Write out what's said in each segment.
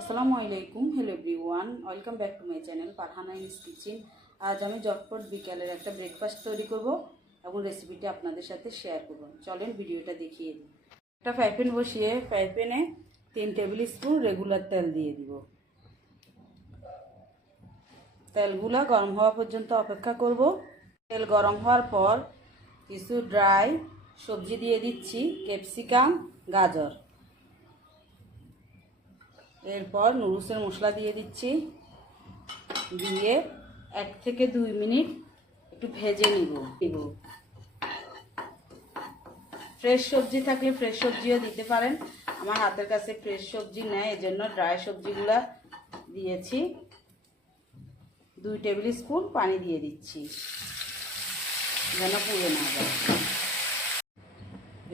আসসালামু আলাইকুম। Hello everyone, welcome back to my channel Parhana ins kitchen. আজ আমি ঝটপট বিকালের একটা ব্রেকফাস্ট তৈরি করব এবং রেসিপিটি আপনাদের সাথে শেয়ার করব। চলেন ভিডিওটা দেখিয়ে দিই। একটা ফ্রাই প্যান বসিয়ে ফ্রাই প্যানে 3 টেবিল স্পুন রেগুলার তেল দিয়ে দিব। তেলগুলো গরম হওয়া পর্যন্ত অপেক্ষা করব। তেল গরম হওয়ার পর কিছু ড্রাই সবজি দিয়ে দিচ্ছি, ক্যাপসিকাম, গাজর। এরপর নুডলসের মশলা দিয়ে দিচ্ছি, দিয়ে 1 থেকে 2 মিনিট একটু ভেজে নিব। ফ্রেশ সবজি থাকলে ফ্রেশ সবজিও দিতে পারেন। আমার হাতের কাছে ফ্রেশ সবজি নেই, এজন্য ড্রাই সবজিগুলো দিয়েছি। 2 টেবিল স্পুন পানি দিয়ে দিচ্ছি যেন পুড়ে না যায়।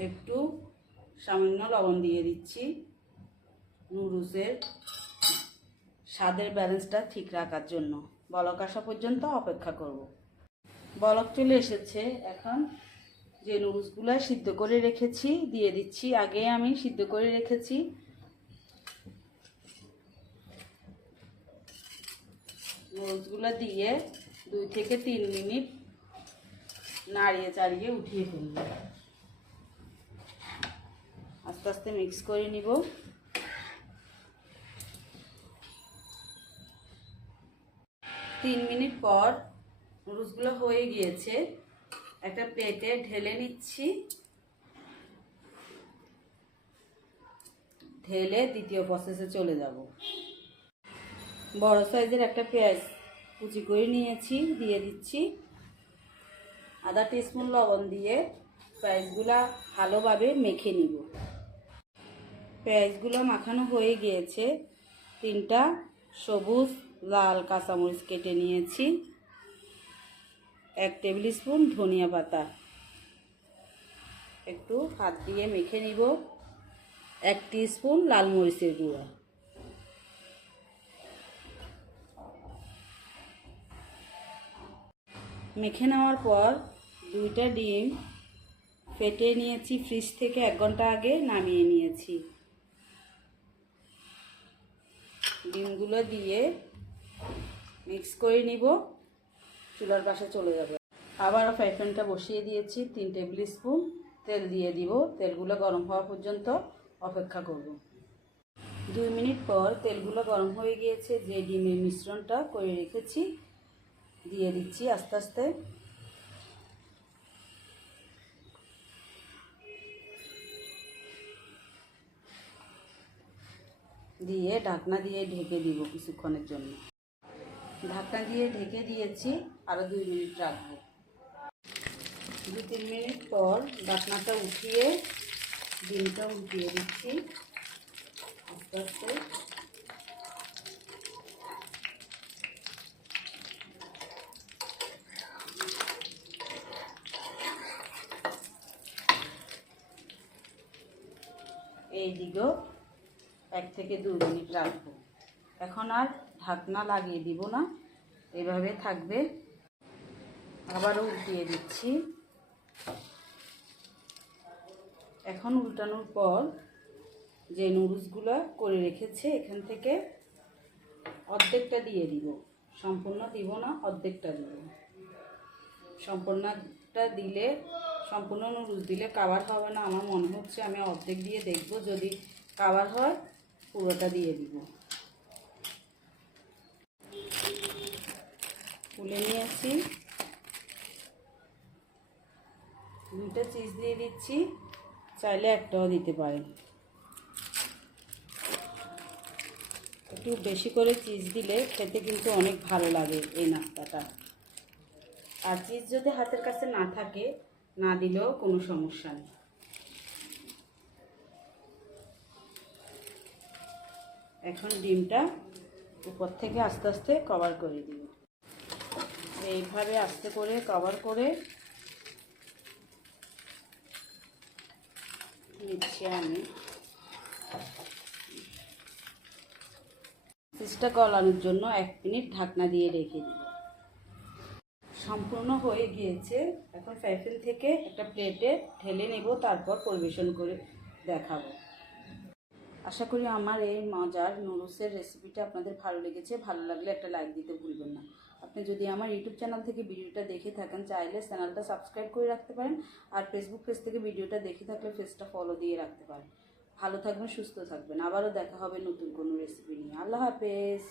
একটু সামান্য লবণ দিয়ে দিচ্ছি নুডলসের স্বাদের ব্যালেন্সটা ঠিক রাখার জন্য। বলক আসা পর্যন্ত অপেক্ষা করব। বলক চলে এসেছে। এখন যে নুডলসগুলো সিদ্ধ করে রেখেছি দিয়ে দিচ্ছি। আগে আমি সিদ্ধ করে রেখেছি। নুডলসগুলো দিয়ে 2 থেকে 3 মিনিট নাড়িয়ে চাড়িয়ে উঠিয়ে ফেলব। আস্তে আস্তে মিক্স করে নিব। 3 মিনিট পর নুডলসগুলো হয়ে গিয়েছে। একটা প্লেটে ঢেলে নিচ্ছি। ঢেলে দ্বিতীয় প্রসেসে চলে যাব। বড় সাইজের একটা পেঁয়াজ কুচি করে নিয়েছি, দিয়ে দিচ্ছি। আধা টিস্পুন লবণ দিয়ে পেঁয়াজগুলো ভালোভাবে মেখে নিব। পেঁয়াজগুলো মাখানো হয়ে গিয়েছে। 3টা সবুজ লাল কাঁচামরিচ কেটে নিয়েছি। 1 টেবিল স্পুন ধনিয়া পাতা একটু হাত দিয়ে মেখে নিব। 1 টিস্পুন লাল মরিচের গুঁড়া। মেখে নেওয়ার পর 2টা ডিম ফেটে নিয়েছি, ফ্রিজ থেকে 1 ঘন্টা আগে নামিয়ে নিয়েছি। ডিমগুলো দিয়ে মিক্স করে নিব। চুলার পাশে চলে যাবে। আবারও ফ্রাই প্যানটা বসিয়ে দিয়েছি। 3 টেবিল স্পুন তেল দিয়ে দিব। তেলগুলো গরম হওয়া পর্যন্ত অপেক্ষা করব। 2 মিনিট পর তেলগুলো গরম হয়ে গিয়েছে। যে ডিমের মিশ্রণটা করে রেখেছি দিয়ে দিচ্ছি আস্তে আস্তে। দিয়ে ঢাকনা দিয়ে ঢেকে দিব কিছুক্ষণের জন্য। ঢাকনা দিয়ে ঢেকে দিয়েছি, আরও 2 মিনিট রাখবো। 2-3 মিনিট পর ঢাকনাটা উঠিয়ে ডিমটা উঠিয়ে দিচ্ছি আস্তে আস্তে। এই দিকেও 1 থেকে 2 মিনিট রাখবো। এখন আর ঢাকনা লাগিয়ে দিব না, এভাবে থাকবে। আবারও উল্টিয়ে দিচ্ছি। এখন উল্টানোর পর যে নুডলসগুলো করে রেখেছে এখান থেকে অর্ধেকটা দিয়ে দিব। সম্পূর্ণ দিব না, অর্ধেকটা দিব। সম্পূর্ণটা দিলে সম্পূর্ণ নুডলস দিলে কাভার হবে না। আমার মনে হচ্ছে আমি অর্ধেক দিয়ে দেখব, যদি কাভার হয় পুরোটা দিয়ে দিব। তুলে নিয়েছি। 2টা চিজ দিয়ে দিচ্ছি, চাইলে একটাও দিতে পারেন। একটু বেশি করে চিজ দিলে খেতে কিন্তু অনেক ভালো লাগে এই নাস্তাটা। আর চিজ যদি হাতের কাছে না থাকে না দিলেও কোনো সমস্যা নেই। এখন ডিমটা উপর থেকে আস্তে আস্তে কভার করে দিব। এইভাবে আস্তে করে কভার করে নিচ্ছি আমি। চিজটা গলানোর জন্য 1 মিনিট ঢাকনা দিয়ে রেখে দিব। সম্পূর্ণ হয়ে গিয়েছে। এখন ফ্রাই প্যান থেকে একটা প্লেটে ঢেলে নেব, তারপর পরিবেশন করে দেখাবো। আশা করি আমার এই মজার নুডলসের রেসিপিটা আপনাদের ভালো লেগেছে। ভালো লাগলে একটা লাইক দিতে ভুলবেন না। আপনি যদি আমার ইউটিউব চ্যানেল থেকে ভিডিওটা দেখে থাকেন, চাইলে চ্যানেলটা সাবস্ক্রাইব করে রাখতে পারেন। আর ফেসবুক পেজ থেকে ভিডিওটা দেখে থাকলে পেজটা ফলো দিয়ে রাখতে পারেন। ভালো থাকবেন, সুস্থ থাকবেন। আবারও দেখা হবে নতুন কোনো রেসিপি নিয়ে। আল্লাহ হাফেজ।